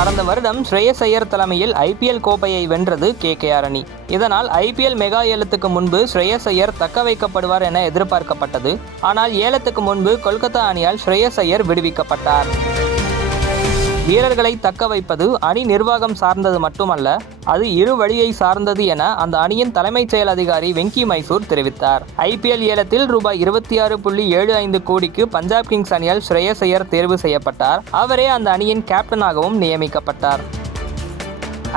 கடந்த வருடம் ஸ்ரேயஸ் ஐயர் தலைமையில் ஐபிஎல் கோப்பையை வென்றது கேகேஆர் அணி. இதனால் ஐபிஎல் மெகா ஏலத்துக்கு முன்பு ஸ்ரேயஸ் ஐயர் தக்க வைக்கப்படுவார் என எதிர்பார்க்கப்பட்டது. ஆனால் ஏலத்துக்கு முன்பு கொல்கத்தா அணியால் ஸ்ரேயஸ் ஐயர் விடுவிக்கப்பட்டார். வீரர்களை தக்க வைப்பது அணி நிர்வாகம் சார்ந்தது மட்டுமல்ல, அது இரு வழியை சார்ந்தது என அந்த அணியின் தலைமைச் செயல் அதிகாரி வெங்கி மைசூர் தெரிவித்தார். ஐபிஎல் ஏலத்தில் ரூபாய் 26.75 கோடிக்கு பஞ்சாப் கிங்ஸ் அணியால் ஸ்ரேயஸ் ஐயர் தேர்வு செய்யப்பட்டார். அவரே அந்த அணியின் கேப்டனாகவும் நியமிக்கப்பட்டார்.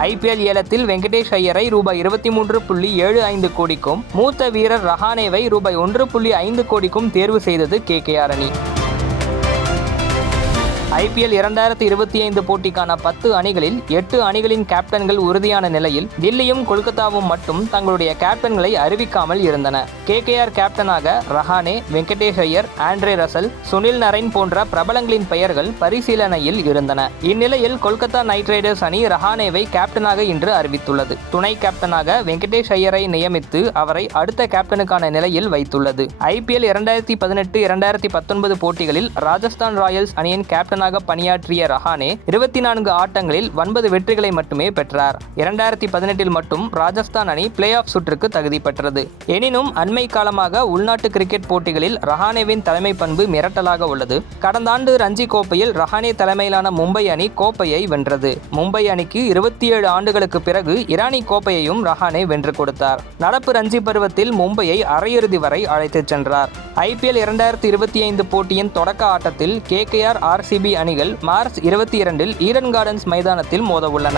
ஐபிஎல் ஏலத்தில் வெங்கடேஷ் ஐயரை ரூபாய் 23.75 கோடிக்கும் மூத்த வீரர் ரஹானேவை ரூபாய் 1.5 கோடிக்கும் தேர்வு செய்தது கேகேஆர் அணி. ஐபிஎல் 2025 போட்டிக்கான 10 அணிகளில் 8 அணிகளின் கேப்டன்கள் உறுதியான நிலையில் தில்லியும் கொல்கத்தாவும் மட்டும் தங்களுடைய கேப்டன்களை அறிவிக்காமல் இருந்தன. கேகேஆர் கேப்டனாக ரஹானே, வெங்கடேஷ் ஐயர், ஆண்ட்ரே ரசல், சுனில் நரைன் போன்ற பிரபலங்களின் பெயர்கள் பரிசீலனையில் இருந்தன. இந்நிலையில் கொல்கத்தா நைட் ரைடர்ஸ் அணி ரஹானேவை கேப்டனாக இன்று அறிவித்துள்ளது. துணை கேப்டனாக வெங்கடேஷ் ஐயரை நியமித்து அவரை அடுத்த கேப்டனுக்கான நிலையில் வைத்துள்ளது. ஐபிஎல் 2018-2019 போட்டிகளில் ராஜஸ்தான் ராயல்ஸ் அணியின் கேப்டன் பணியாற்றிய ரஹானே 24 ஆட்டங்களில் 9 வெற்றிகளை மட்டுமே பெற்றார். 2018 மட்டும் ராஜஸ்தான் அணி பிளே ஆஃப் சுற்றுக்கு தகுதி பெற்றது. எனினும் அண்மை காலமாக உள்நாட்டு கிரிக்கெட் போட்டிகளில் ரஹானேவின் தலைமை பண்பு மிரட்டலாக உள்ளது. கடந்த ஆண்டு ரஞ்சி கோப்பையில் ரஹானே தலைமையிலான மும்பை அணி கோப்பையை வென்றது. மும்பை அணிக்கு 27 ஆண்டுகளுக்கு பிறகு இரானி கோப்பையையும் ரஹானே வென்று கொடுத்தார். நடப்பு ரஞ்சி பருவத்தில் மும்பையை அரையிறுதி வரை அழைத்துச் சென்றார். ஐபிஎல் 2025 போட்டியின் தொடக்க ஆட்டத்தில் கேகேஆர், ஆர்சிபி அணிகள் மார்ச் 22 ஈடன் கார்டன்ஸ் மைதானத்தில் மோத உள்ளன.